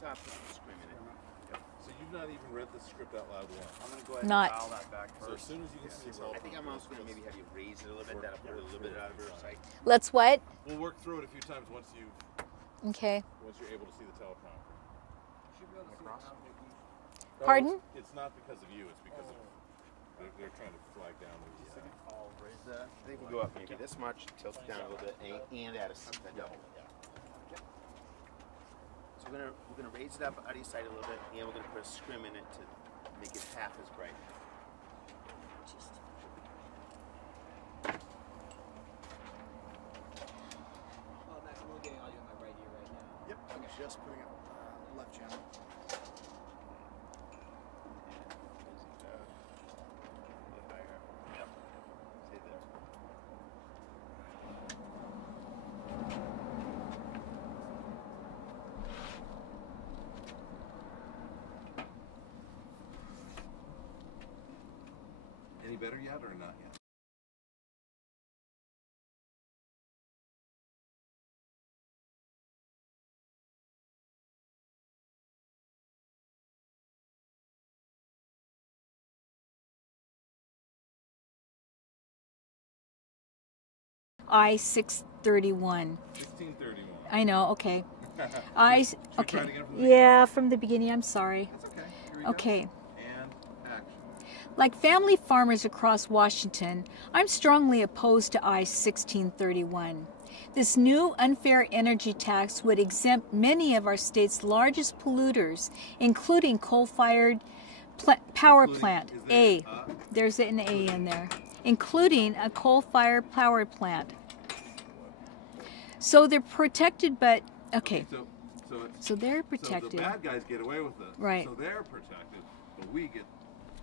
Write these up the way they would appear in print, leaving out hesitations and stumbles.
let's put the scrim in it. So you've not even read the script out loud once. I'm going to go ahead and dial that back first. So as soon as you can see I think I'm also going to maybe have you raise it a little bit. That'll put it a little bit out of her sight. Let's what? We'll work through it a few times once you're able to see the teleprompter. Pardon? It's not because of you. It's because of they're trying to flag down what you say. I think we'll go up maybe this much, tilt it down a little bit, and add a double. So we're gonna raise it up out of your sight a little bit, and we're gonna put a scrim in it to make it half as bright. Yep, I'm just putting up left channel. Any better yet or not yet? I-631. 1631. I know, okay. Okay. Yeah, from the beginning, I'm sorry. That's okay. Here we Okay. go. And action. Like family farmers across Washington, I'm strongly opposed to I-1631. This new unfair energy tax would exempt many of our state's largest polluters, including coal-fired power plant. There's an A in there. Including a coal-fired power plant. So they're protected, but okay. So they're protected. So the bad guys get away with it. Right. So they're protected, but we get.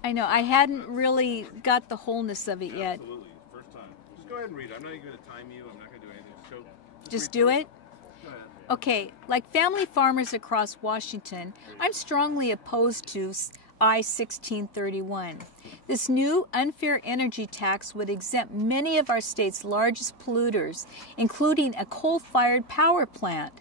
I know. I hadn't really got the wholeness of it yet. Absolutely. First time. Just go ahead and read it. I'm not even going to time you. I'm not going to do anything. Just do it? Go ahead. Okay. Like family farmers across Washington, I'm strongly opposed to I-1631. This new unfair energy tax would exempt many of our state's largest polluters, including a coal-fired power plant.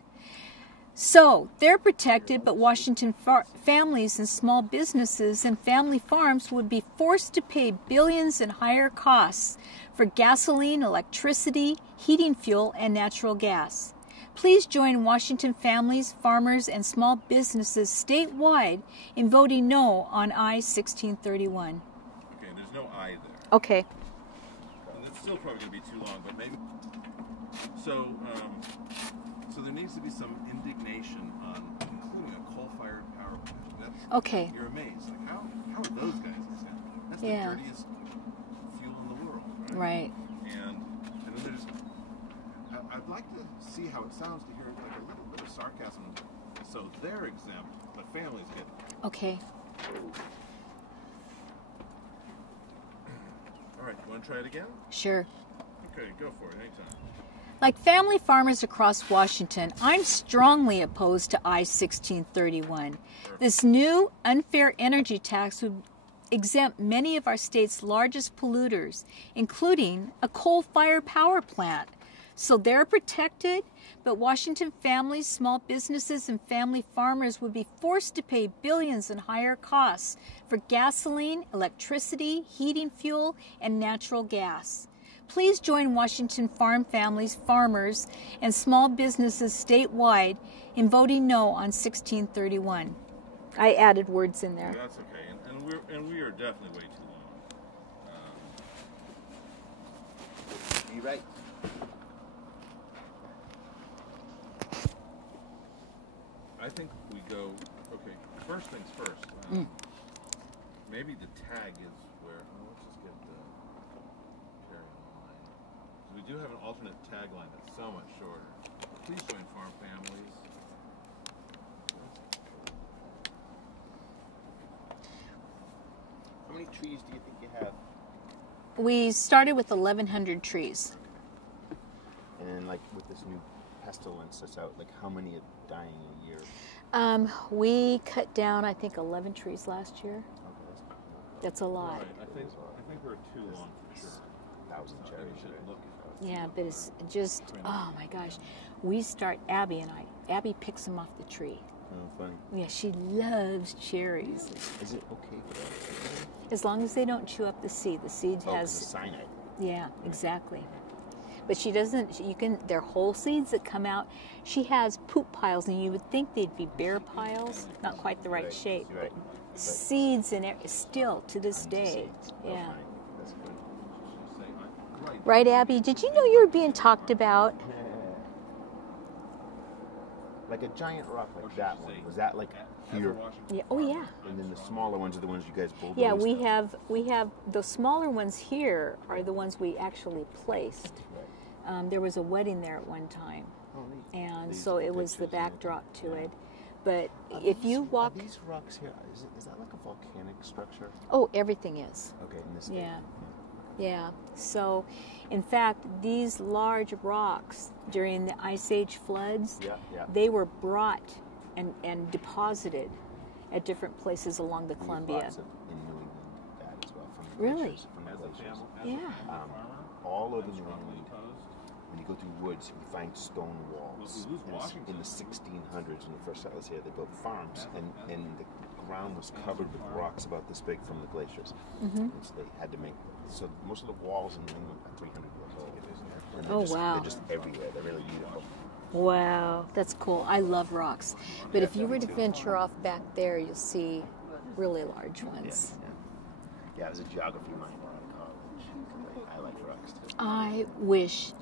So, they're protected, but Washington families and small businesses and family farms would be forced to pay billions in higher costs for gasoline, electricity, heating fuel, and natural gas. Please join Washington families, farmers, and small businesses statewide in voting no on I-1631. Okay, there's no I there. Okay. And it's still probably going to be too long, but maybe. So there needs to be some indignation on including a coal-fired power plant. Okay. You're amazed. Like, how are those guys exempt? That's the dirtiest fuel in the world, right? Right. And then there's. I'd like to see how it sounds to hear like a little bit of sarcasm. So they're exempt, but families get it. Okay. All right, you want to try it again? Sure. Okay, go for it. Anytime. Like family farmers across Washington, I'm strongly opposed to I-1631. This new unfair energy tax would exempt many of our state's largest polluters, including a coal-fired power plant. So they're protected, but Washington families, small businesses, and family farmers would be forced to pay billions in higher costs for gasoline, electricity, heating fuel, and natural gas. Please join Washington farm families, farmers, and small businesses statewide in voting no on 1631. I added words in there. That's okay, and we are definitely way too long. You right. I think we go, okay, first things first. Maybe the tag is where, let's just get the carry online. We do have an alternate tagline that's so much shorter. Please join farm families. How many trees do you think you have? We started with 1,100 trees. And like with this new pestilence that's out, like how many are dying a year? We cut down, I think, 11 trees last year. Okay, that's a lot. Right. I think we're too long for sure. 1,000 cherries. Yeah, but it's just, oh my gosh. We start, Abby and I, Abby picks them off the tree. Oh, funny. Yeah, she loves cherries. Is it okay for that? As long as they don't chew up the seed. The seed Oh, has... because of cyanide. Yeah, exactly. But she doesn't, you can, they're whole seeds that come out. She has poop piles, and you would think they'd be bear piles. Not quite the right shape, Right. but seeds in it still to this day. Oh, Yeah. fine. That's good. Right, Abby? Did you know you were being talked about? Like a giant rock like that one. Was that like here? Yeah. Oh, yeah. And then the smaller ones are the ones you guys bulldozed? Yeah, we have the smaller ones here are the ones we actually placed. There was a wedding there at one time, Oh, neat. and These so are it was the pictures, yeah. backdrop to it. But Are if these- you walk, are these rocks here, is that like a volcanic structure? oh, everything is. Okay, in this state. Yeah. Yeah. So, in fact, these large rocks during the Ice Age floods, Yeah. they were brought and deposited at different places along the We have Columbia. lots of in New England that as well from the Really? glaciers, from the glaciers. Yeah. All over New England, when you go through woods, you find stone walls. In the 1600s, when the first settlers here, they built farms, and the ground was covered with rocks about this big from the glaciers. And so they had to make, so most of the walls in New England are 300 years old. And they're Oh, just, wow. They're just everywhere. They're really beautiful. Wow, that's cool. I love rocks. But if you were to venture off back there, you'll see really large ones. Yeah, it was a geography minor in college. I like rocks too. I wish,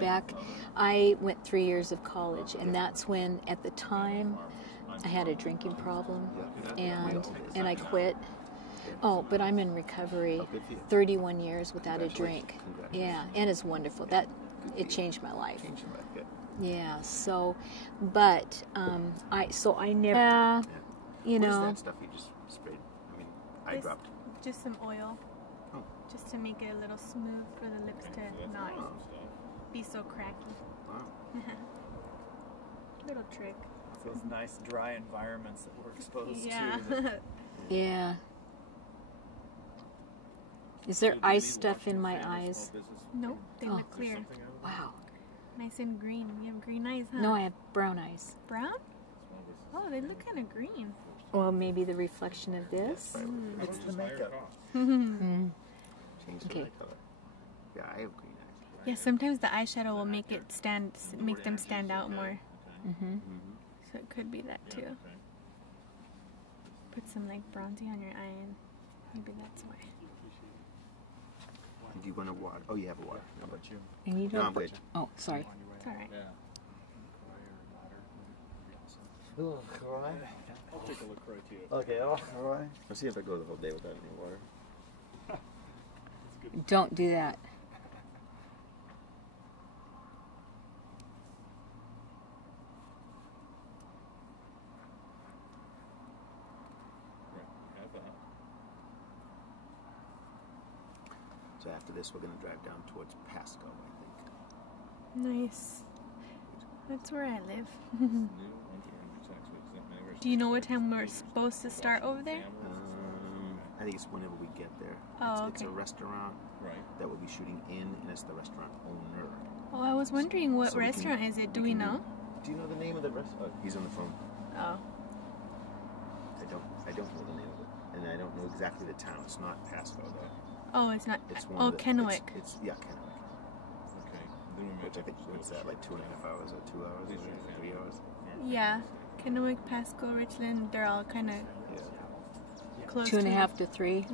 back, I went 3 years of college, and that's when, at the time, I had a drinking problem, and I quit. Oh, but I'm in recovery, 31 years without a drink. Yeah, and it's wonderful. It changed my life. Changed your life, good. Yeah, so, but, I never, What is that stuff you just sprayed? I mean, I This- dropped. Just some oil. Oh. Just to make it a little smooth for the lips to not be so cracky. Wow. Little trick. Those nice dry environments that we're exposed Yeah. to. that- yeah. Is there ice stuff in my eyes? Nope, they Oh. look clear. Wow. Nice and green. You have green eyes, huh? No, I have brown eyes. Brown? Oh, they look kind of green. Well, maybe the reflection of this? It's the makeup. Mm. Changed Okay. my color. Yeah, I have green eyes. Yeah, sometimes the eyeshadow will make them stand out more. Mm-hmm. So it could be that too. Put some like bronzy on your eye, and maybe that's why. Do you want a water? Oh, you have a water. How about you? And you No, don't. I'm good. Oh, sorry. It's all right. I'll take a LaCroix too. Okay, all right. Let's see if I go the whole day without any water. Don't do that. So after this, we're going to drive down towards Pasco, I think. Nice. That's where I live. Do you know what time we're supposed to start over there? I think it's whenever we get there. Oh, It's a okay. restaurant that we'll be shooting in, and it's the restaurant owner. Oh, I was wondering what So we can- restaurant is it? Do we know? Do you know the name of the restaurant? He's on the phone. Oh. I don't know the name of it, and I don't know exactly the town. It's not Pasco though. Oh, it's not. It's one Oh, of the, Kennewick. It's Kennewick. Which I think what's that, like 2.5 hours or 2 hours or 3 hours? Yeah. Kennewick, Pasco, Richland, they're all kind of Yeah. close 2.5 to 3.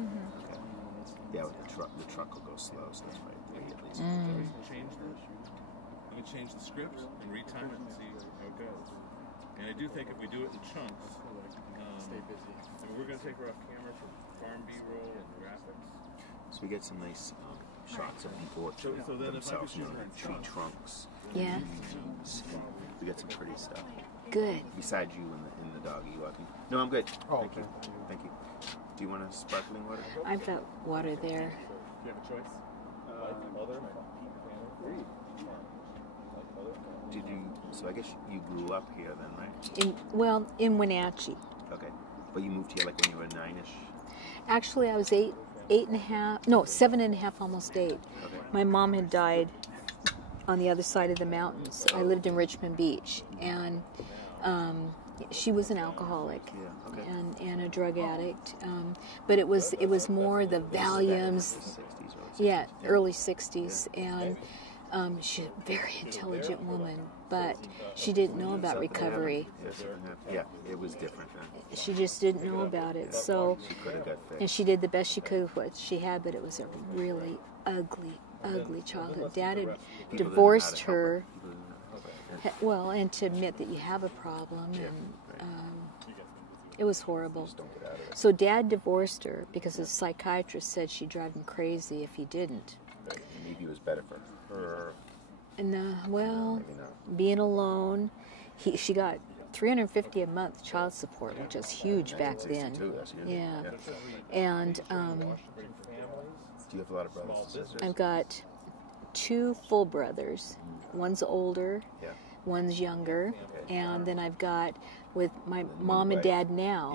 Yeah, with the truck will go slow, so that's right. 3 at least. Let me change the script and retime it and see how it goes. And I do think if we do it in chunks, Stay busy. I mean, we're going to take her off camera for farm B-roll and graphics. So we get some nice shots of people So then if I could themselves, shoot her in tree chunks. trunks. Yeah. leaves, and we got some pretty stuff. Good. Besides you and the dog, are you walking? No, I'm good. Oh, Thank you. Thank you. Do you want a sparkling water? I've got water there. Do you have a choice? Did you? So I guess you grew up here then, right? In Wenatchee. Okay. But you moved here like when you were 9-ish? Actually, I was 7.5, almost 8. Okay. My mom had died on the other side of the mountains. I lived in Richmond Beach, and She was an alcoholic. Yeah. Okay. And a drug addict, but it was more the Valiums, yeah, early 60s, and she's a very intelligent woman, but she didn't know about recovery. Yeah, it was different. She just didn't know about it, so She could have got fixed. and she did the best she could with what she had, but it was a really ugly childhood. Dad had divorced her. Well, and to admit that you have a problem, and it was horrible. So Dad divorced her because the psychiatrist said she'd drive him crazy if he didn't. Maybe it was better for her. And well, Maybe not. being alone, she got $350 a month child support, which was huge back then. 62, that's huge. Yeah, and Do you have a lot of brothers and sisters? I've got 2 full brothers. One's older. Yeah. One's younger, and then I've got with my mom and right. dad now.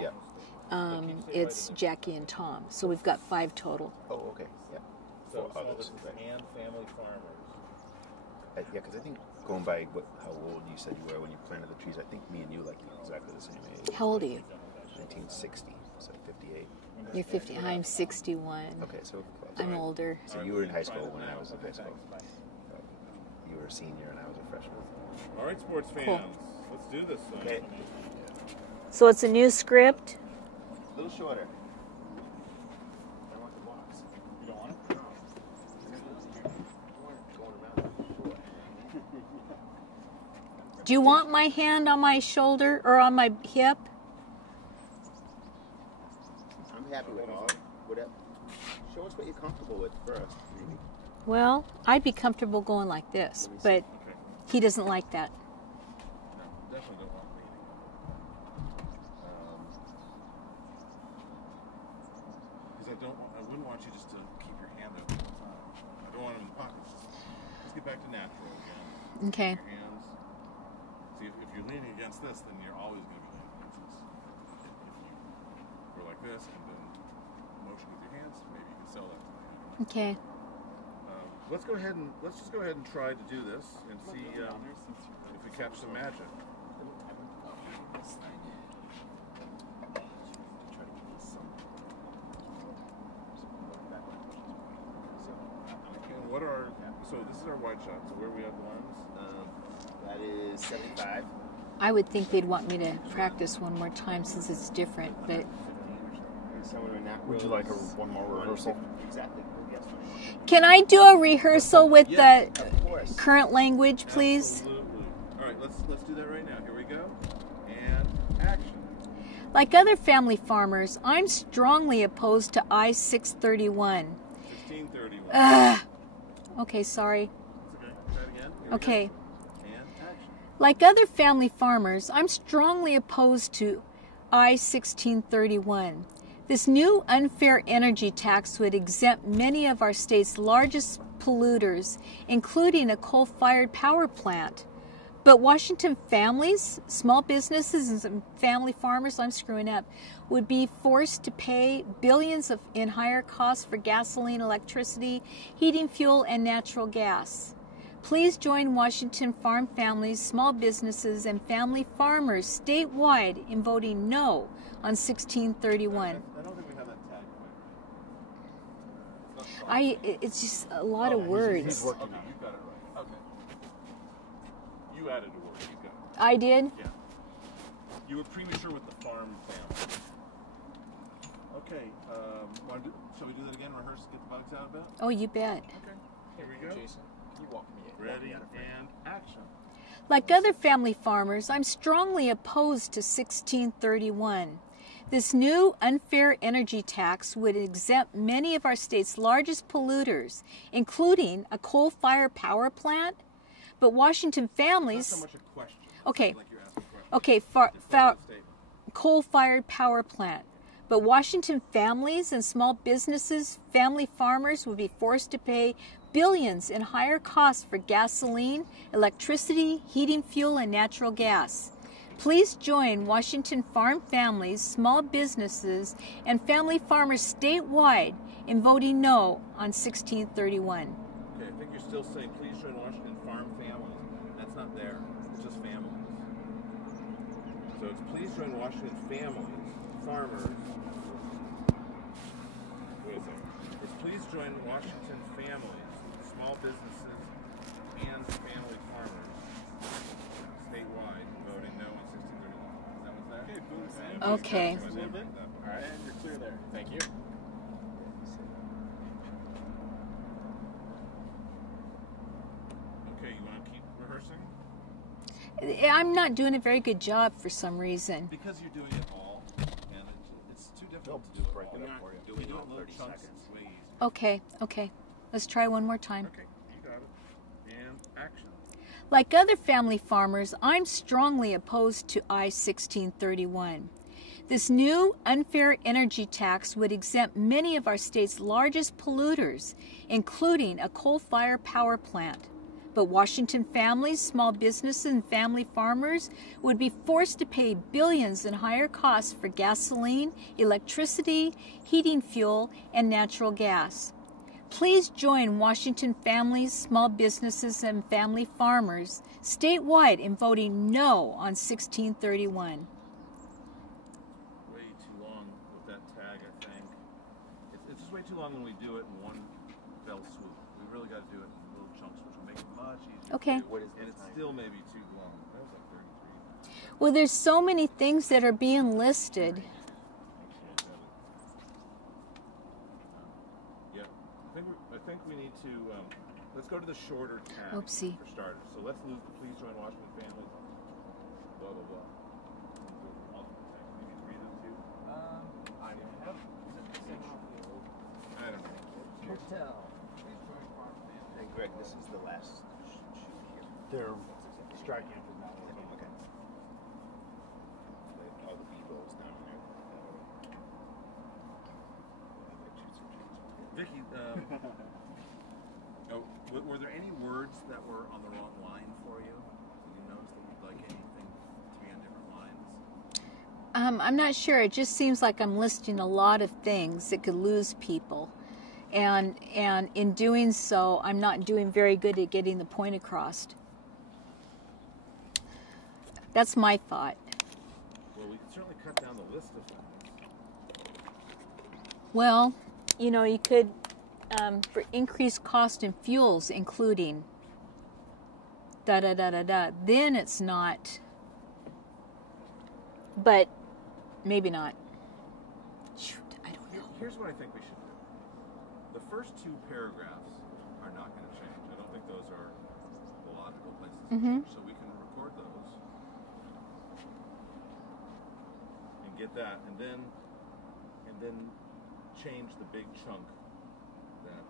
Yeah. It's Jackie and Tom, so we've got 5 total. Oh, okay. Yeah. So For others. and family farmers. Yeah, because I think going by how old you said you were when you planted the trees, I think me and you like exactly the same age. How old are you? 1960, so 58. You're 50. I'm 61. Okay, so close. I'm older. So you were in high school when I was in high school. You were a senior and I was a freshman. All right, sports fans, Cool. let's do this thing. Okay. So it's a new script. A little shorter. I want the box. You don't want it? Do you want my hand on my shoulder or on my hip? I'm happy with all. Whatever. Show us what you're comfortable with first. Maybe. Well, I'd be comfortable going like this, but he doesn't like that. No, definitely don't want leaning. Because I wouldn't want you just to keep your hand out all the time. I don't want them in the pockets. Let's get back to natural again. Okay. Your hands. See, if you're leaning against this, then you're always going to be leaning against this. If you go like this and then motion with your hands, maybe you can sell that to me. Okay. Let's just go ahead and try to do this and see if we catch some magic. So this is our wide shot. So where we have the lens? That is 75. I would think they'd want me to practice one more time since it's different, but Somewhere in that Would you like one more rehearsal? Exactly. Yes. can I do a rehearsal with Yes, the Of course. current language, please? Absolutely. All right, let's do that right now. Here we go. And action. Like other family farmers, I'm strongly opposed to I-631. 1631. Okay, sorry. That's okay. Try it again. Here we Okay. go. And action. Like other family farmers, I'm strongly opposed to I-1631. This new unfair energy tax would exempt many of our state's largest polluters, including a coal-fired power plant. But Washington families, small businesses, and family farmers, I'm screwing up, would be forced to pay billions in higher costs for gasoline, electricity, heating fuel, and natural gas. Please join Washington farm families, small businesses, and family farmers statewide in voting no on 1631. I don't think we have that tag quite. It's just a lot of words. He's working Okay, on you got it right. Okay. You added a word. You got it. I did? Yeah. You were premature with the farm family. Okay. Shall we do that again? Rehearse, get the bugs out a bit? Oh, you bet. Okay. Here we go. Jason, can you walk me in? Ready and action. Like other family farmers, I'm strongly opposed to 1631. This new unfair energy tax would exempt many of our state's largest polluters, including a coal-fired power plant. But Washington Not families, so much a question. Okay. It's like you're asking questions. okay, It's not a statement. coal-fired power plant. But Washington families and small businesses, family farmers would be forced to pay billions in higher costs for gasoline, electricity, heating fuel, and natural gas. Please join Washington farm families, small businesses, and family farmers statewide in voting no on 1631. Okay, I think you're still saying please join Washington farm families. That's not there. It's just families. So it's please join Washington families, farmers. Wait a second. It's please join Washington families, small businesses, and family farmers statewide voting no on 1631. Is that what's there? Okay, boom. Okay. A little bit. All right. And you're clear there. Thank you. Okay, you want to keep rehearsing? I'm not doing a very good job for some reason. Because you're doing it all, and it's too difficult to do it break all. it up for you. Do we do it all in little 30 chunks? seconds. It's way easier. Okay, okay. Let's try one more time. Okay, you got it. And action. Like other family farmers, I'm strongly opposed to I-1631. This new unfair energy tax would exempt many of our state's largest polluters, including a coal-fired power plant. But Washington families, small businesses, and family farmers would be forced to pay billions in higher costs for gasoline, electricity, heating fuel, and natural gas. Please join Washington families, small businesses, and family farmers statewide in voting no on 1631. Way too long with that tag, I think. It's just way too long when we do it in one fell swoop. We really got to do it in little chunks, which will make it much easier. Okay. To do. And it's still maybe too long. That was like 33. Well, there's so many things that are being listed. Yeah, I think we need to. Let's go to the shorter tag Oopsie. for starters. So let's lose the please join Washington families. Blah blah blah. Multiple tags. Maybe three of them too. I don't have. I don't know. Cartel. Hey, Greg, this is the last shoot here. They're striking up now. Okay. All the B-rolls down there. Vicky, were there any words that were on the wrong line for you? Did you notice that you'd like anything to be on different lines? I'm not sure. It just seems like I'm listing a lot of things that could lose people. And in doing so, I'm not doing very good at getting the point across. That's my thought. Well, we can certainly cut down the list of things. Well, you could, for increased cost in fuels, including da-da-da-da-da, then it's not, but maybe not. Shoot, I don't know. Here's what I think we should do. The first two paragraphs are not going to change. I don't think those are the logical places to change. So we can record those and get that, and then change the big chunk that.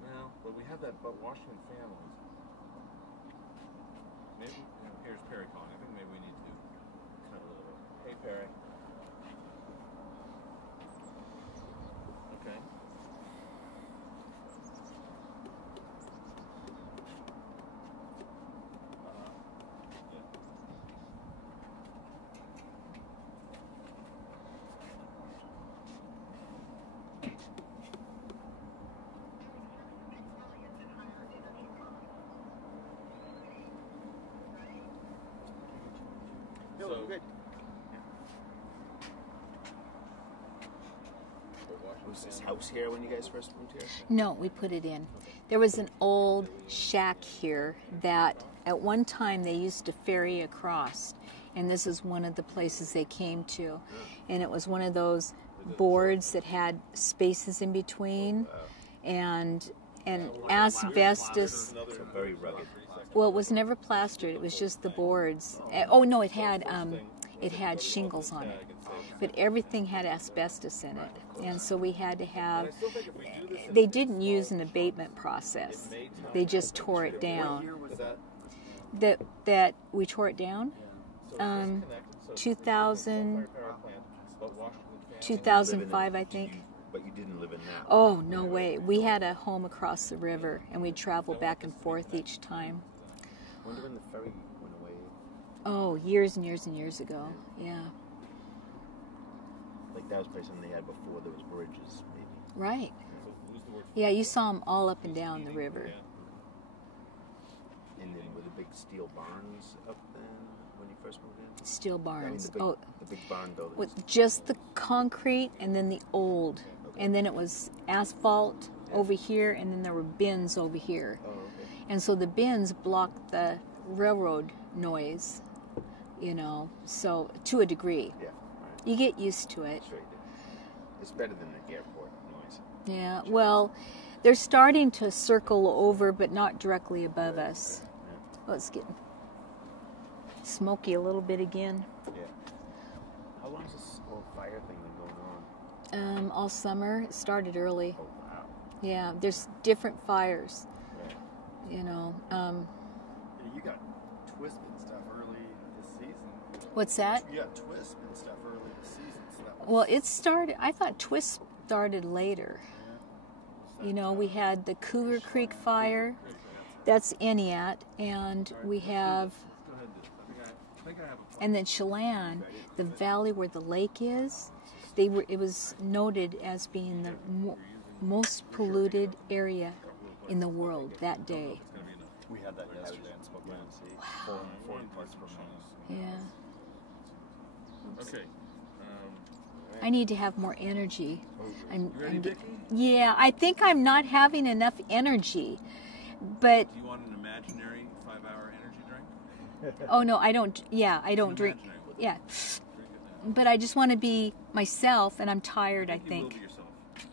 Well, but we have that. But Washington families. Maybe here's Perry calling. I think maybe we need to cut a little. Hey Perry. Okay. No, So- good. Was this house here when you guys first moved here? No, we put it in. There was an old shack here that at one time they used to ferry across, and this is one of the places they came to. And it was one of those boards that had spaces in between, and asbestos. So very rugged. Well, it was never plastered. It was just the boards. Oh no, it had shingles on it, but everything had asbestos in it, and so we had to have. They didn't use an abatement process. They just tore it down. That we tore it down. 2005, I think. But you didn't live in that. Oh, no way. We had a home across the river, and we'd travel back and forth each time. I wonder when the ferry went away. Oh, years and years and years ago. Yeah. Like that was probably something they had before there was bridges, maybe. Right. Yeah, you saw them all up and down the river. And then were the big steel barns up then? when you first moved in? Steel barns. Oh, the big barn buildings. with just the concrete and then the old. Okay. And then it was asphalt over here, and then there were bins over here. Oh, okay. And so the bins blocked the railroad noise, you know, so to a degree. Yeah. Right. You get used to it. Sure you do. It's better than the airport noise. Yeah, well, they're starting to circle over, but not directly above us. Yeah. Oh, it's getting smoky a little bit again. Yeah. How long has this whole fire thing been going on? All summer. It started early. Oh, wow. Yeah, there's different fires, Right. you know. Yeah, you got Twisp and stuff early this season. What's that? You got Twisp and stuff early this season. So that was, Well, it started, I thought Twist started later. yeah. You know, we had the Cougar Creek fire. That's Eniat, and we have, Go ahead. I think I have a and then Chelan, the valley where the lake is. It was noted as being the most polluted area in the world that day. It's going to be enough. We had that yesterday in Spokane. Wow. 4 parts per million. Yeah. Okay. I need to have more energy. You ready, Vicky? Yeah, I think I'm not having enough energy. But Do you want an imaginary 5-hour energy drink? oh no, I don't. Yeah, I don't drink. Imaginary. Yeah, Drink it now. but I just want to be myself, and I'm tired. I You will think. be yourself.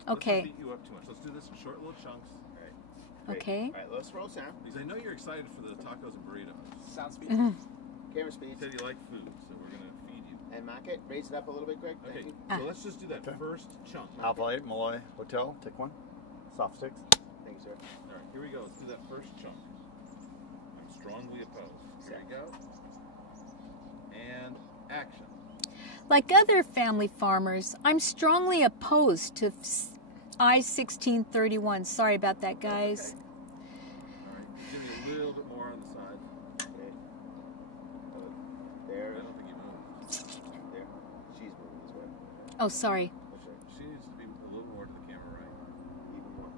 Okay. Let's not beat you up too much. Let's do this in short little chunks. Great. Okay. All right, let's roll sound. Because I know you're excited for the tacos and burritos. Sounds good. Camera You speed. said you like food, so we're going to feed you. And mark it. Raise it up a little bit, Greg. Okay, Thank you. so let's just do that first chunk. Alpha 8, Malloy Hotel. Take one. Soft sticks. Thank you, sir. All right, here we go. Let's do that first chunk. I'm strongly opposed. Here we go. And action. Like other family farmers, I'm strongly opposed to I-1631. Sorry about that, guys. All right, give me a little bit more on the side. Okay. I There. don't think you moved. There. She's moving this way. Oh, sorry. Okay. She needs to be a little more to the camera, right? Even more.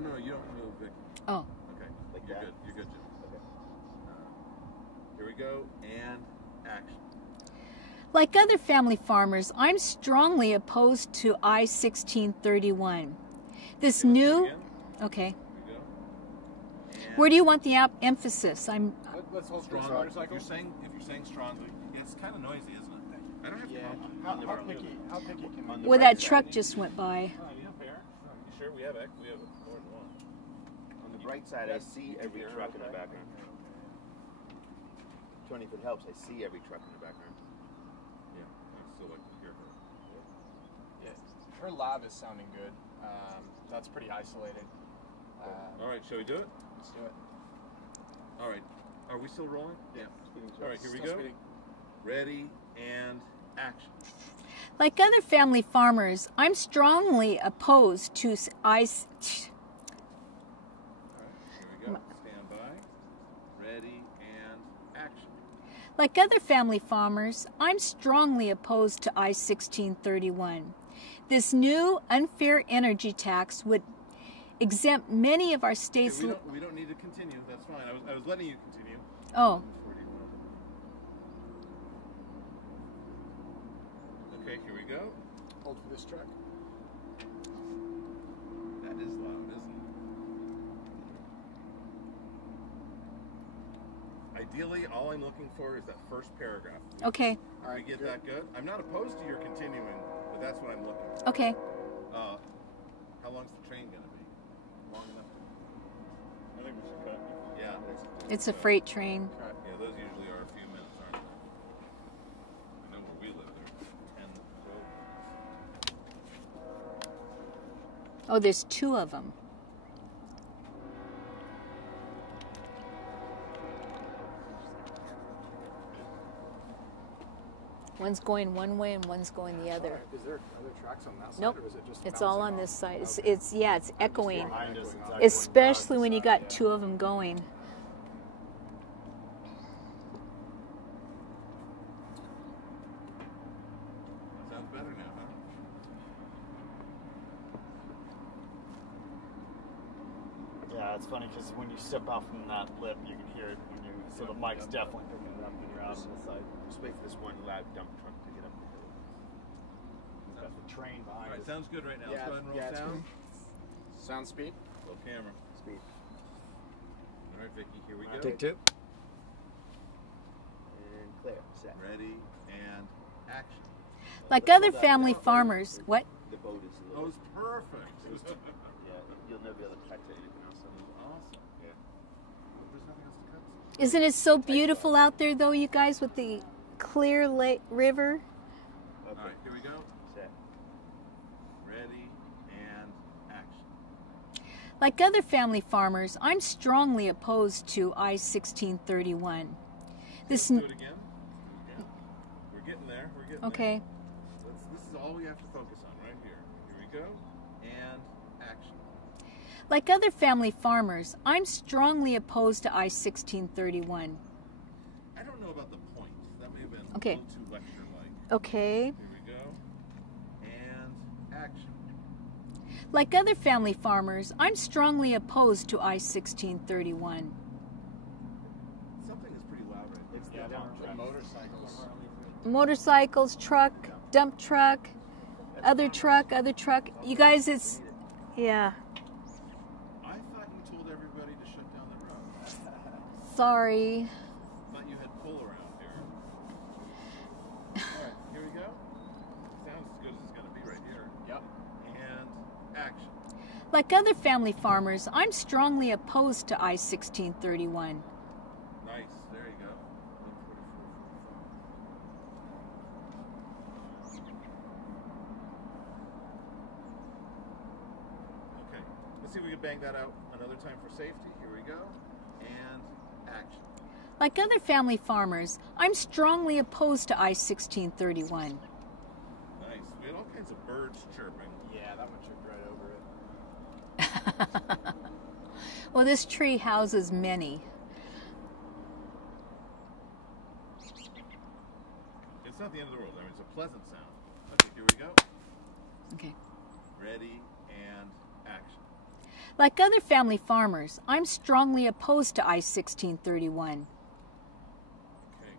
No, you don't move, Vicky. Oh. Okay, Like you're that? good. You're good, Jim. Okay. Here we go, and action. Like other family farmers, I'm strongly opposed to I-1631. This new... Again. Okay. Here we go. And Where do you want the emphasis? Let's hold strong motorcycle? If you're saying strongly, it's kind of noisy, isn't it? I don't have Yeah. to How picky can we On be? the Well, right that side. truck just went by. You sure we have more than one? On the bright side, I see every truck in the background. Tony, if it helps, I see every truck in the background. Yeah, I still like to hear her. Yeah, her lav is sounding good. That's pretty isolated. All right, shall we do it? Let's do it. All right. Are we still rolling? Yeah. All right, here we Still go. speeding. Ready and action. Like other family farmers, I'm strongly opposed to All right, here we go. Stand by. Ready and action. Like other family farmers, I'm strongly opposed to I-1631. This new unfair energy tax would exempt many of our states. Okay, we don't need to continue. That's fine. I was letting you continue. Oh, Okay, here we go. Hold for this truck. That is loud, isn't it? Ideally, all I'm looking for is that first paragraph. okay, All right, get that good. I'm not opposed to your continuing, but that's what I'm looking for. okay. How long's the train going to be? Long enough to... I think we should cut. Yeah. It's a freight train. Yeah, those usually are a few minutes, aren't they? I know where we live, they're 10, 12 minutes. Oh, there's two of them. One's going one way and one's going the other. Is there other tracks on that side? Nope. Or is it just It's all on bouncing this off? side. It's, Okay. it's echoing. Behind us, it's echoing Especially back when you side, got yeah. two of them going. Sounds better now, huh? Yeah, it's funny because when you step off from that lip, you can hear it when you So the mic's definitely picking it up when you're out on the side. Just wait for this one loud dump truck to get up the hill. We've got the train All behind right, us. sounds good right now. Yeah, Let's go ahead and roll yeah, sound. Sound speed. Roll camera. Speed. All right, Vicky, here we go. Take two. And clear. Set. Ready and action. Like other family farmers, what? The boat is a That little. was perfect. Yeah, you'll never be able to cut to anything else. Awesome. Yeah. There's nothing else to cut. Isn't it so beautiful out there, though, you guys, with the clear river? All right, here we go. Set. Ready and action. Like other family farmers, I'm strongly opposed to I-1631. This Let's do it again. We're getting there. We're getting okay. there. This is all we have to focus on right here. Here we go. And action. Like other family farmers, I'm strongly opposed to I-1631. I don't know about the point. That may have been Okay. a little too lecture-like. Okay. Here we go. And action. Like other family farmers, I'm strongly opposed to I-1631. Something is pretty loud right there. It's Yeah, the dump the truck. motorcycles. Motorcycles, truck, dump truck, other truck. You guys, it's, yeah, I thought you told everybody to shut down the road. sorry. Thought you had pull around here. All right, here we go. Sounds as good as it's going to be right here. Yep. And action. Like other family farmers, I'm strongly opposed to I-1631. Nice. There you go. 144. Okay. Let's see if we can bang that out another time for safety. Here we go. And action. Like other family farmers, I'm strongly opposed to I-1631. Nice. We had all kinds of birds chirping. Yeah, that one tripped right over it. Well, this tree houses many. It's not the end of the world. I mean, it's a pleasant sound. Okay, here we go. Okay. Ready and action. Like other family farmers, I'm strongly opposed to I-1631. Okay,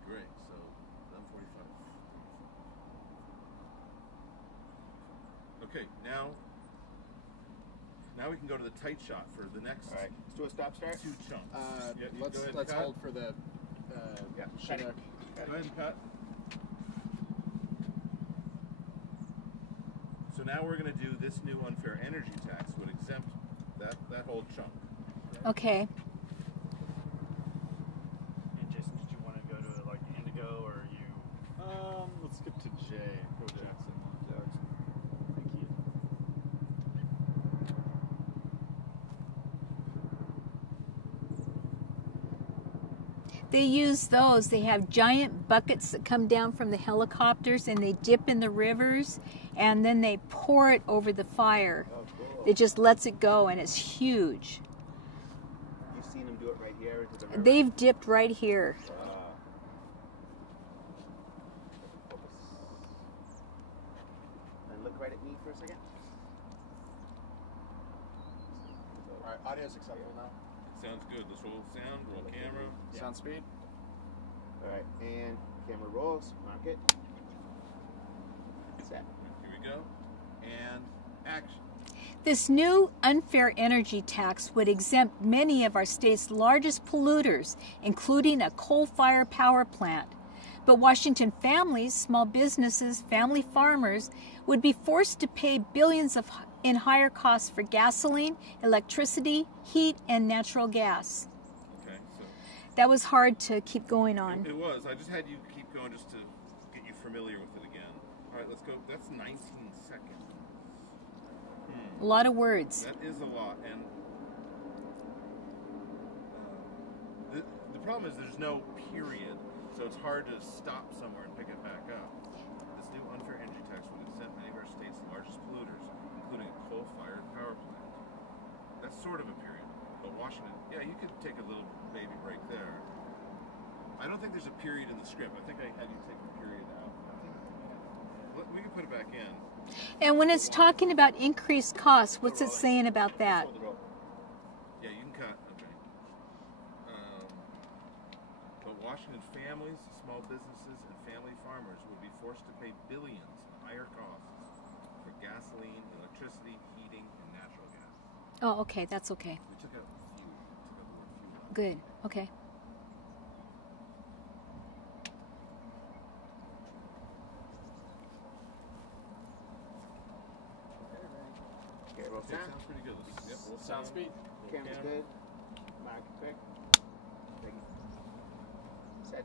great. So, 145. Okay, now we can go to the tight shot for the next All right. Let's do a stop start. two chunks. Yeah, you go ahead and Let's cut. hold for the Yeah. Chinook. Go ahead and cut. So now we're going to do this new unfair energy tax would exempt that whole chunk. Okay. And Jason, did you want to go to like Indigo or you? Let's skip to J. Go Jackson. Jackson. Thank you. They use those. They have giant buckets that come down from the helicopters and they dip in the rivers and then they pour it over the fire. Oh, cool. It just lets it go and it's huge. You've seen them do it right here into the river. They've dipped right here. Focus. And look right at me for a second. All right, audio's acceptable now. Sounds good. Let's roll sound, roll camera. Yeah. Sound speed. All right, and camera rolls. Mark it. Set. Here we go. And action. This new unfair energy tax would exempt many of our state's largest polluters, including a coal-fired power plant. But Washington families, small businesses, family farmers would be forced to pay billions in higher costs for gasoline, electricity, heat, and natural gas. Okay, so That was hard to keep going on. it was. I just had you keep going just to get you familiar with it again. All right, let's go. That's 19 seconds. A lot of words. That is a lot, and the problem is there's no period, so it's hard to stop somewhere and pick it back up. This new unfair energy tax would exempt many of our state's largest polluters, including a coal-fired power plant. That's sort of a period, but Washington, yeah, you could take a little baby break there. I don't think there's a period in the script. I think I had you take the period out. We can put it back in. And when it's talking about increased costs, what's it saying about that? Hold the rope. Yeah, you can cut. Okay. Washington families, small businesses, and family farmers would be forced to pay billions in higher costs for gasoline, electricity, heating, and natural gas. Oh, okay, that's okay. We took out fuel. We took out the word fuel. Good. Okay. Okay, sounds pretty good. Yep, roll Sound speed. Camera's good. Mark quick. Ready. Set.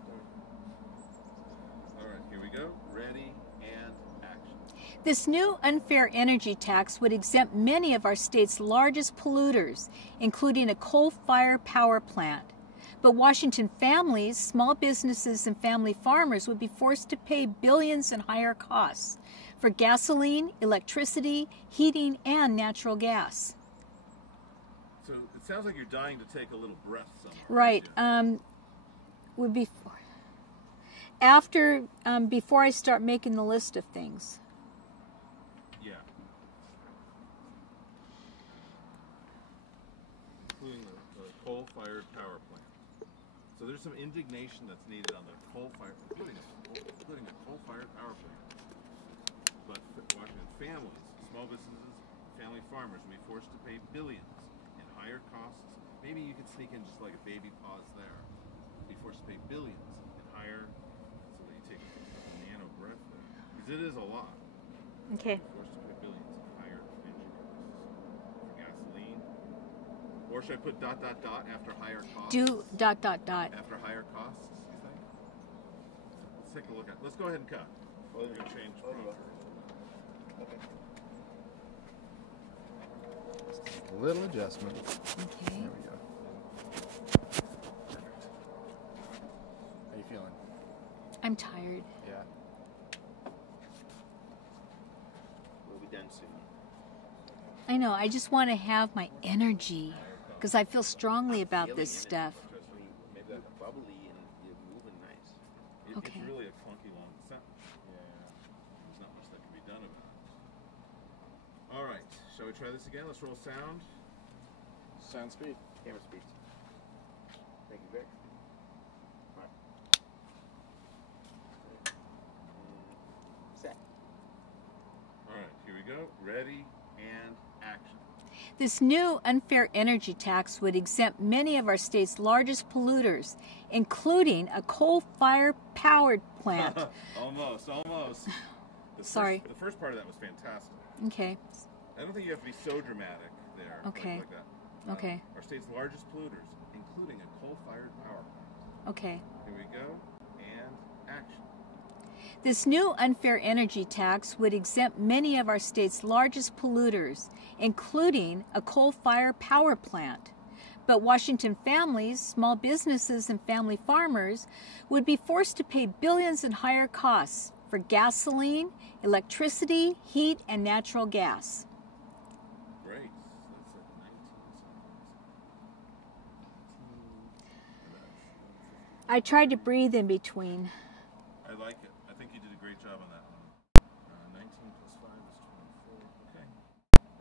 All right, here we go. Ready and action. This new unfair energy tax would exempt many of our state's largest polluters, including a coal-fired power plant. But Washington families, small businesses, and family farmers would be forced to pay billions in higher costs for gasoline, electricity, heating, and natural gas. So it sounds like you're dying to take a little breath somewhere. Right. Would be after before I start making the list of things. Yeah. Including the coal-fired power plant. So there's some indignation that's needed on the coal-fired, including a coal-fired power plant. But Washington families, small businesses, family farmers will be forced to pay billions in higher costs. Maybe you could sneak in just like a baby pause there. Be forced to pay billions in higher, so that you take a nano breath there. Because it is a lot. Okay. Forced to pay billions in higher energy costs for gasoline. Or should I put ... after higher costs? Do ... After higher costs, you think? Let's take a look at it. Let's go ahead and cut. We're going to change prompt. Okay. A little adjustment. Okay. There we go. How you feeling? I'm tired. Yeah. We'll be done soon. I know. I just want to have my energy because I feel strongly about this stuff. I mean, maybe bubbly and you're moving nice. Okay. It's really a clunky long sentence. Yeah. There's not much that can be done about it. All right. Shall we try this again? Let's roll sound. Sound speed. Camera speed. Thank you, Vic. Mark. Set. All right. Here we go. Ready and action. This new unfair energy tax would exempt many of our state's largest polluters, including a coal-fired powered plant. Almost. Sorry. The first part of that was fantastic. Okay. I don't think you have to be so dramatic there. Okay. Like that. Okay. Our state's largest polluters, including a coal-fired power plant. Okay. Here we go. And action. This new unfair energy tax would exempt many of our state's largest polluters, including a coal-fired power plant. But Washington families, small businesses, and family farmers would be forced to pay billions in higher costs for gasoline, electricity, heat, and natural gas. Great. That's at 19 seconds. I tried to breathe in between. I like it. I think you did a great job on that one. 19 plus 5 is 24. Okay.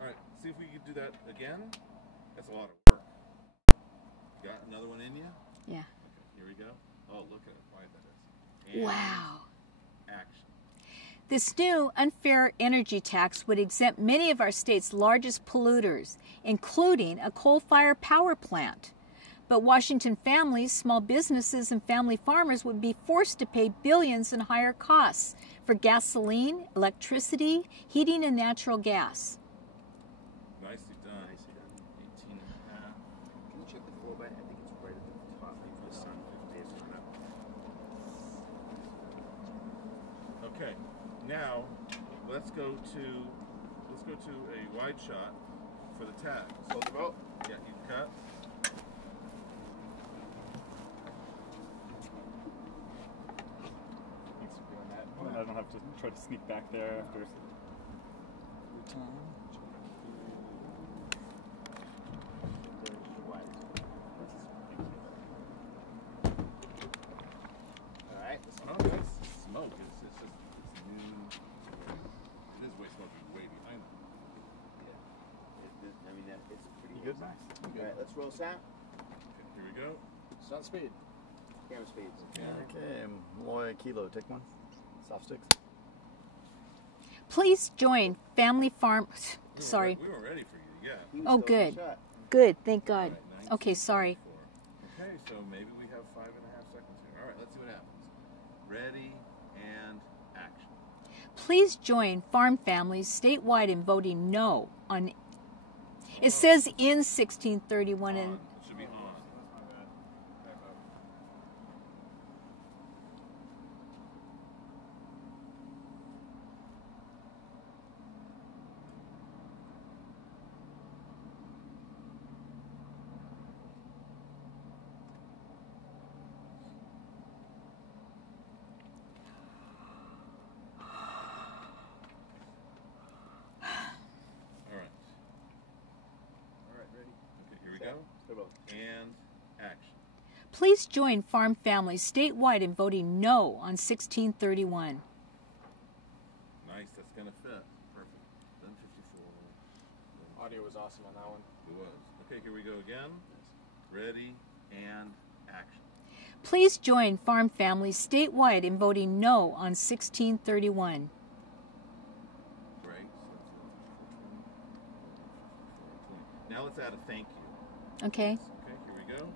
All right. See if we can do that again. That's a lot of work. Got another one in you? Yeah. Okay. Here we go. Oh, look at how wide that is. And Wow. action. This new unfair energy tax would exempt many of our state's largest polluters, including a coal-fired power plant. But Washington families, small businesses, and family farmers would be forced to pay billions in higher costs for gasoline, electricity, heating, and natural gas. Nicely done. 18 and a half. Can you check the floor by? I think it's right at the top. Maybe the sun is coming up. Okay. Now, let's go to a wide shot for the tags. Close the vote. Yeah, you cut. Thanks for doing that. And then I don't have to try to sneak back there after your time. All right. Let's Oh, that's smoke. It's new. It is way smoky, way behind them. I mean, it's pretty You good? nice. All right. Let's roll sound. Okay, here we go. Sound speed. Camera speeds. Okay, Malloy Kilo, take one. Soft sticks. Please join Family Farm. Sorry. We were ready for you. Yeah. He was Oh, still in good. shot. Good. Thank All God. right, Okay, sorry. 1944. Okay, so maybe we have 5.5 seconds here. All right, let's see what happens. Ready and action. Please join farm families statewide in voting no on. It says in 1631 and. It should be on. And action. Please join farm families statewide in voting no on 1631. Nice, that's going to fit. Perfect. Then 54. Audio was awesome on that one. It was. Okay, here we go again. Ready and action. Please join farm families statewide in voting no on 1631. Great. Now let's add a thank you. Okay. Okay, here we go.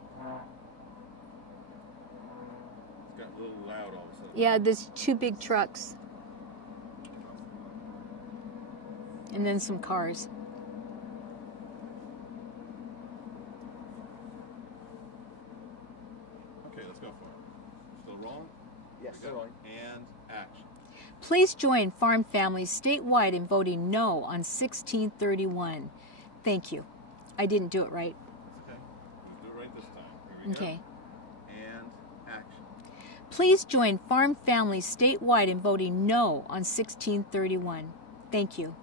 It's got a little loud all of a sudden. Yeah, there's two big trucks. And then some cars. Okay, let's go for it. Still rolling? Yes. Here we go. And action. Please join farm families statewide in voting no on 1631. Thank you. I didn't do it right. That's okay. We'll do it right this time. Here we Okay. go. And action. Please join farm families statewide in voting no on 1631. Thank you.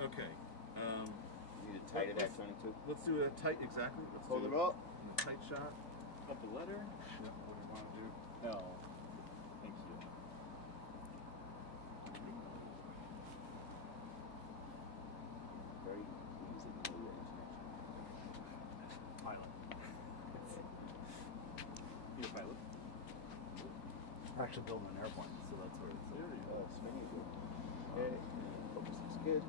Okay. You need to tighten that 22. Let's do a tight, exactly. Let's Hold do it up. a tight shot. Up the letter? What do you want to do? No. Thank you. Very easy to know your international. Pilot. You a pilot? We're actually building an airplane, so that's where it's There you go. Swinging good. Okay. Focus is good.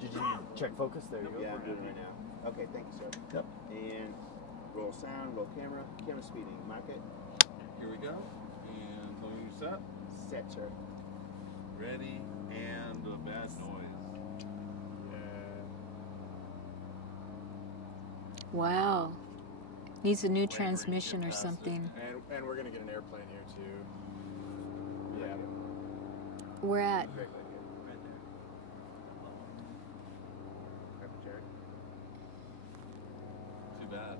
Did you check focus? There you go. Yeah, I'm doing it right now. Okay, thank you, sir. Yep. And roll sound, roll camera, camera speeding, mark it. Here we go. And tell me you're set. Set, sir. Ready and a bad noise. Wow. Needs a new transmission or something. And we're gonna get an airplane here too. Yeah. We're at. Right there. Grab it, Jared. Too bad.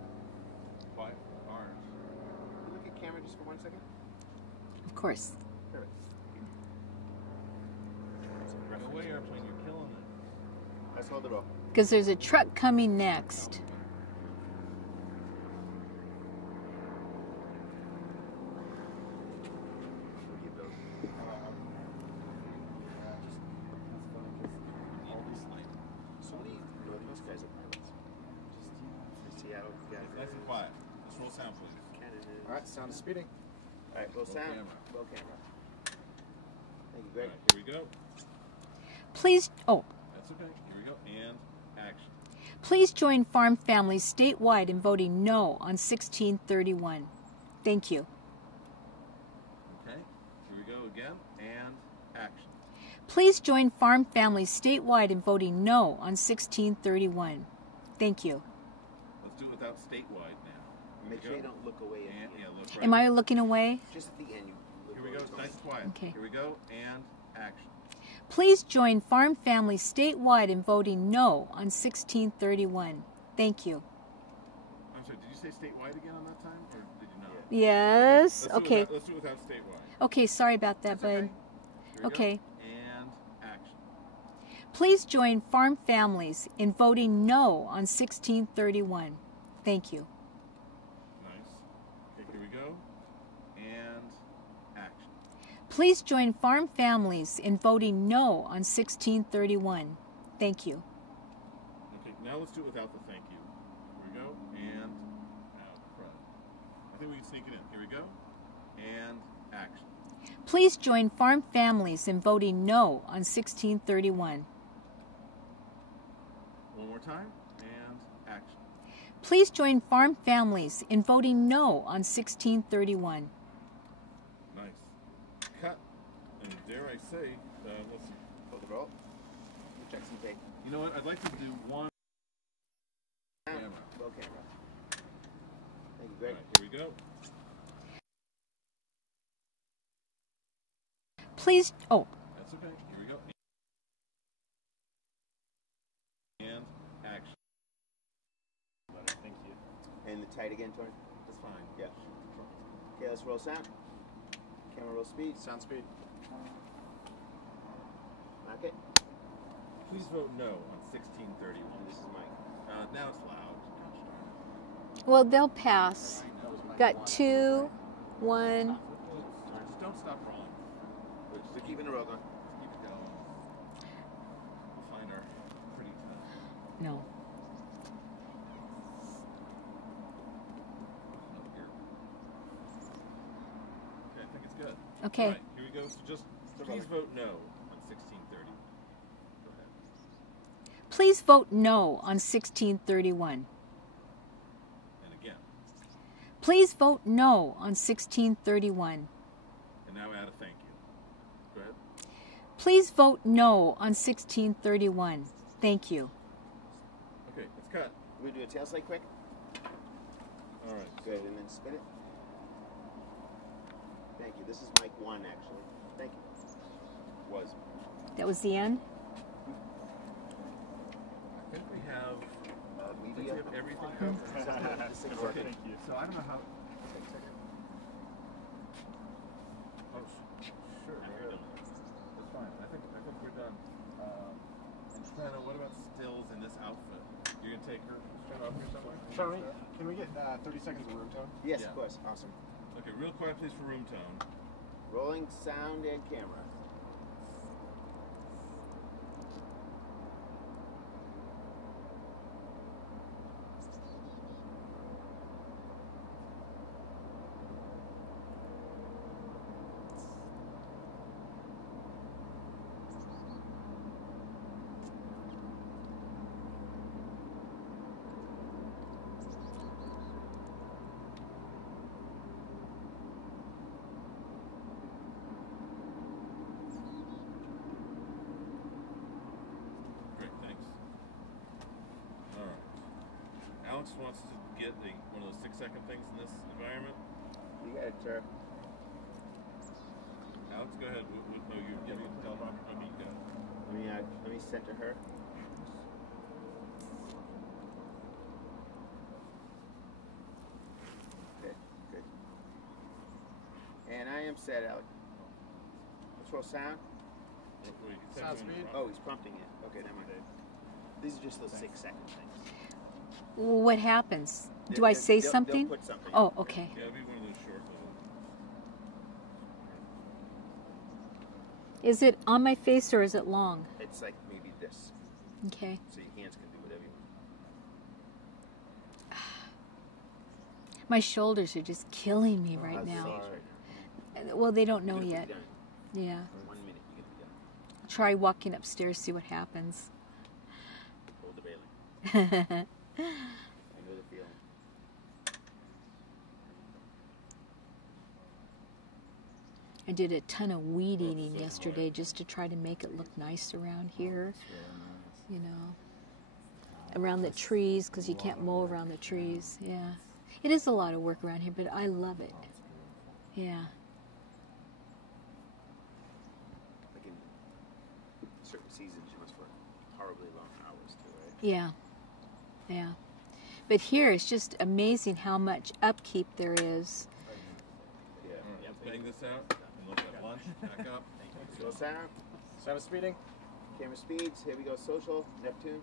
Quiet cars. Look at camera just for 1 second. Of course. Perfect. Go away, airplane. You're killing it. Let's hold it roll. Because there's a truck coming next. We'll give those. So many Northeast guys are pilots. Just Seattle guys. Nice and quiet. Let's roll sound, please. Canada. All right, sound is speeding. All right, roll sound, camera. roll camera. Thank you, All Greg. right, here we go. Please. Oh. That's okay. Here we go. And action. Please join farm families statewide in voting no on 1631. Thank you. Okay. Here we go again. And action. Please join farm families statewide in voting no on 1631. Thank you. Let's do it without statewide now. Make sure you don't look away at And the yeah, end. look right. Am I looking away? Just at the end, you look Here we go. away. It's nice and quiet. Okay. Here we go. And action. Please join farm families statewide in voting no on 1631. Thank you. I'm sorry. Did you say statewide again on that time, or did you not? Yes. Let's Okay. Let's do it without statewide. Okay, sorry about that, That's bud. okay. Here we Okay. go. And action. Please join farm families in voting no on 1631. Thank you. Nice. Okay, here we go. And action. Please join farm families in voting no on 1631. Thank you. Okay, now let's do it without the thank you. Here we go, and out front. I think we can sneak it in. Here we go, and action. Please join farm families in voting no on 1631. One more time, and action. Please join farm families in voting no on 1631. Nice. Cut. And dare I say, let's see. Hold the roll. Check some tape. You know what? I'd like to do one camera. Roll camera. Thank you, All Greg. right, here we go. Please, oh, That's okay. Here we go. And action. Thank you. And the tight again, Tony? That's fine. Yeah. Okay, let's roll sound. Camera roll speed. Sound speed. Okay. Please vote no on 1631. And this is Mike. Now it's loud. Gosh darn it. well, they'll pass. Got 2, 1. Just don't stop rolling. We're keeping the roll going. Keep it going. We'll find our pretty time. No. Up here. Okay, I think it's good. Okay. All right, here we go. So just please vote no on 1630. Go ahead. Please vote no on 1631. And again. Please vote no on 1631. And now add a thank you. Go ahead. Please vote no on 1631. Thank you. Okay, it's cut. We're going to do a tail slide quick. All right. Good, and then spin it. Thank you. This is Mike 1, actually. Thank you. Was. That was the end? I think we have, Media. everything covered. Okay. Thank you. So I don't know how. Oh, sure. That's fine. I think we're done. And Shanna, what about stills in this outfit? You're gonna take her straight off here somewhere? Sean, can we get 30 seconds of room tone? Yes, Yeah. of course. Awesome. Okay, real quiet, please, for room tone. Rolling sound and camera. Great, thanks. All right. Alex wants to get one of those 6-second things in this environment. You got it, sir. Alex, go ahead. No, you tell Robert. No, me go. Let me center her. Good, good. And I am set, Alex. Let's roll sound. Wait, you Sound said speed? Oh, he's prompting it. Okay, never mind. These are just those 6-second things. What happens? Do I say They'll something? put something. Oh, okay. Yeah, it'll be one of those short little. Is it on my face or is it long? It's like maybe this, Okay. so your hands can do whatever you want. My shoulders are just killing me right How's now. yours right now? Well, they don't know You're gonna yet. be done. Yeah. 1 minute, you're gonna be done. Try walking upstairs, see what happens. Hold the railing. I know the feeling. I did a ton of weed eating yesterday just to try to make it look nice around here, you know, around the trees, because you can't mow around the trees. Yeah, it is a lot of work around here, but I love it. Yeah. Like in certain seasons, you must work horribly long hours too, right? Yeah, yeah. But here it's just amazing how much upkeep there is. Yeah. Let's bang this out and let's have lunch. Back up. Roll sound. Sound speeding. Camera speeds. Here we go. Social. Neptune.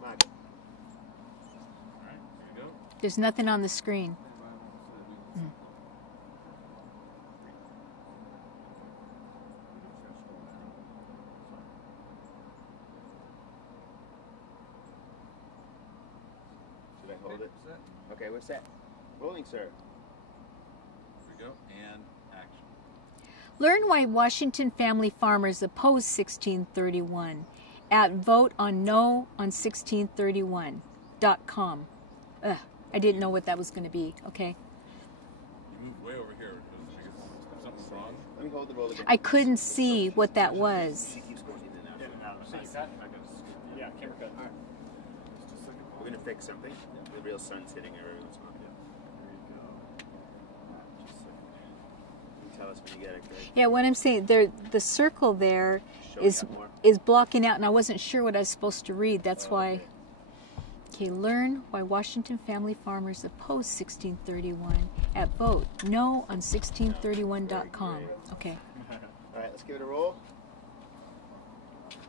Margaret. All right, here we go. There's nothing on the screen. Okay, we're set. Rolling, sir. Here we go. And action. Learn why Washington family farmers oppose 1631 at voteonno1631.com. Ugh, I didn't know what that was going to be. Okay. You moved way over here. I guess something's wrong. Let me hold the roll again. I couldn't see what that was. She keeps going in and out. Yeah, camera cut. All right. We're gonna fix something. The real sun's hitting every once in a while. Just a second. You tell us when you get it, Greg. Yeah, what I'm saying, there, the circle there Showing is up more. blocking out, and I wasn't sure what I was supposed to read. That's why. Okay, learn why Washington family farmers oppose 1631 at vote no on 1631.com. Okay. All right, let's give it a roll.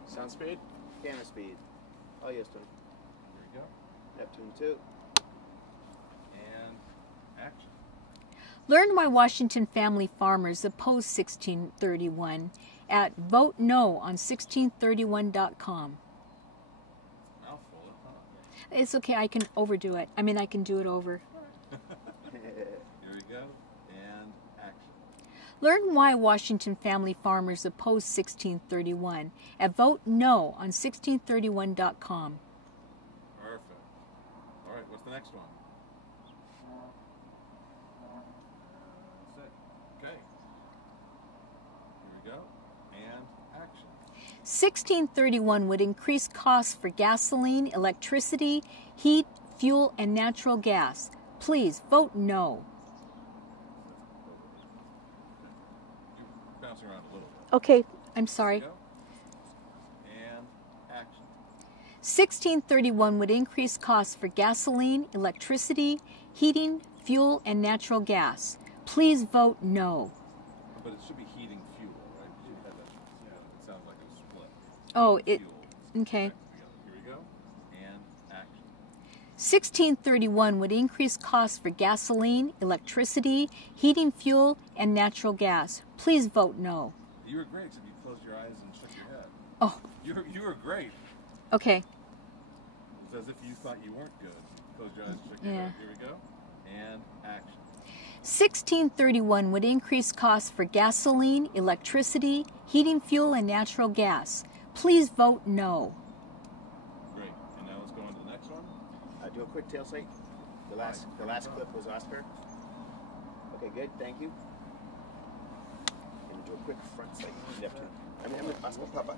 Sound speed? Camera speed. Oh yes, Tony. Here we go. Neptune 2. And action. Learn why Washington family farmers oppose 1631 at vote no on 1631.com. Mouthful, huh? It's okay, I can overdo it. I mean, I can do it over. Here we go. And action. Learn why Washington family farmers oppose 1631 at vote no on 1631.com. Perfect. All right, what's the next one? That's it. Okay. Here we go. And action. 1631 would increase costs for gasoline, electricity, heat, fuel, and natural gas. Please vote no. You're bouncing around a little bit. Okay, I'm sorry. Here we go. And action. 1631 would increase costs for gasoline, electricity, heating, fuel, and natural gas. Please vote no. But it should be heating fuel, right? You should have that. Yeah, it sounds like a split. Oh, Heating it. fuel. Okay. Here we go. And action. 1631 would increase costs for gasoline, electricity, heating fuel, and natural gas. Please vote no. You were great, except you closed your eyes and shook your head. Oh, You were great. okay. It was as if you thought you weren't good. Close your eyes and shook your Yeah. head. Here we go. And action. 1631 would increase costs for gasoline, electricity, heating fuel, and natural gas. Please vote no. Great. And now let's go on to the next one. Do a quick tail sight. The last clip was Oscar. Okay, good. Thank you. And do a quick front sight. Neptune. I'm Oscar Papa.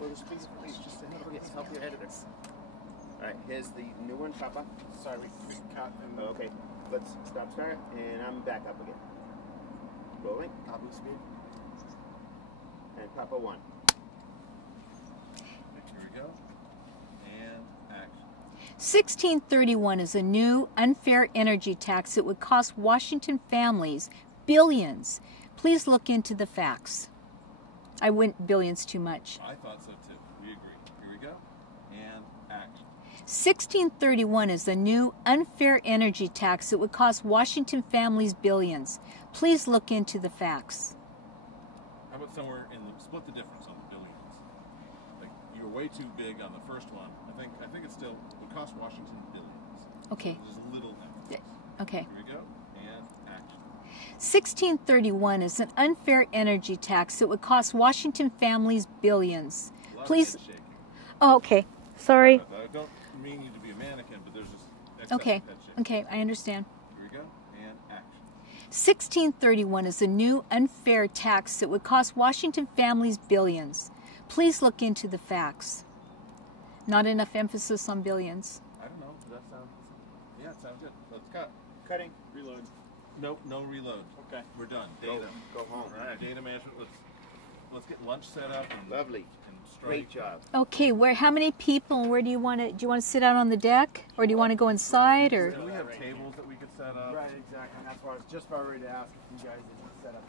Well, just please just help your editor. All right, here's the new one, Papa. Sorry, we cut and Okay, let's stop start, and I'm back up again. Rolling. copy speed. And Papa 1. Here we go. And action. 1631 is a new, unfair energy tax that would cost Washington families billions. Please look into the facts. I went billions too much. I thought so too. We agree. Here we go. And action. 1631 is a new, unfair energy tax that would cost Washington families billions. Please look into the facts. How about somewhere in the split the difference on the billions? Like you were way too big on the first one. I think it still would cost Washington billions. Okay. So there's a little emphasis. Okay. Here we go. And action. 1631 is an unfair energy tax that would cost Washington families billions. A lot Please. of head shaking. Oh, okay. Sorry. I don't mean you to be a mannequin, but there's just excessive Okay. head shaking. Okay, I understand. Here we go. And action. 1631 is a new, unfair tax that would cost Washington families billions. Please look into the facts. Not enough emphasis on billions. I don't know. Does that sound? Yeah, it sounds good. Let's cut. Cutting. Reload. Nope, no reload. Okay. We're done. Data. Go home. All right, data management. Let's get lunch set up. And, Lovely. And strike. Great job. Okay, how many people and where do you want to sit out on the deck or do you want to go inside or? Do we have tables that we could set up? Right, exactly. And that's why I was just about ready to ask if you guys didn't set up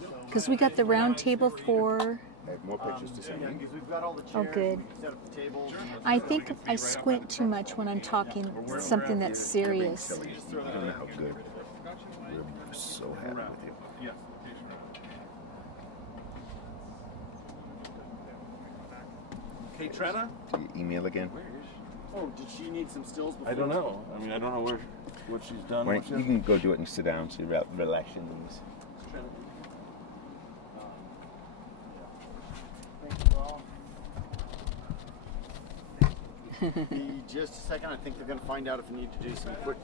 for lunch. Because we got the round table for. I have more pictures to send Yeah, you. because we've got all the chairs. Oh, good. We can set up the tables. I think I squint too much when I'm talking something that's serious. You don't know how good. We're so happy with you. Yes. Kate Trena? Do you email again? Where is she? Oh, did she need some stills before? I don't know. I mean, I don't know what she's done. Right, you can go do it and sit down so you relax your knees. Thank you all. Just a second, I think they're going to find out if we need to do some quick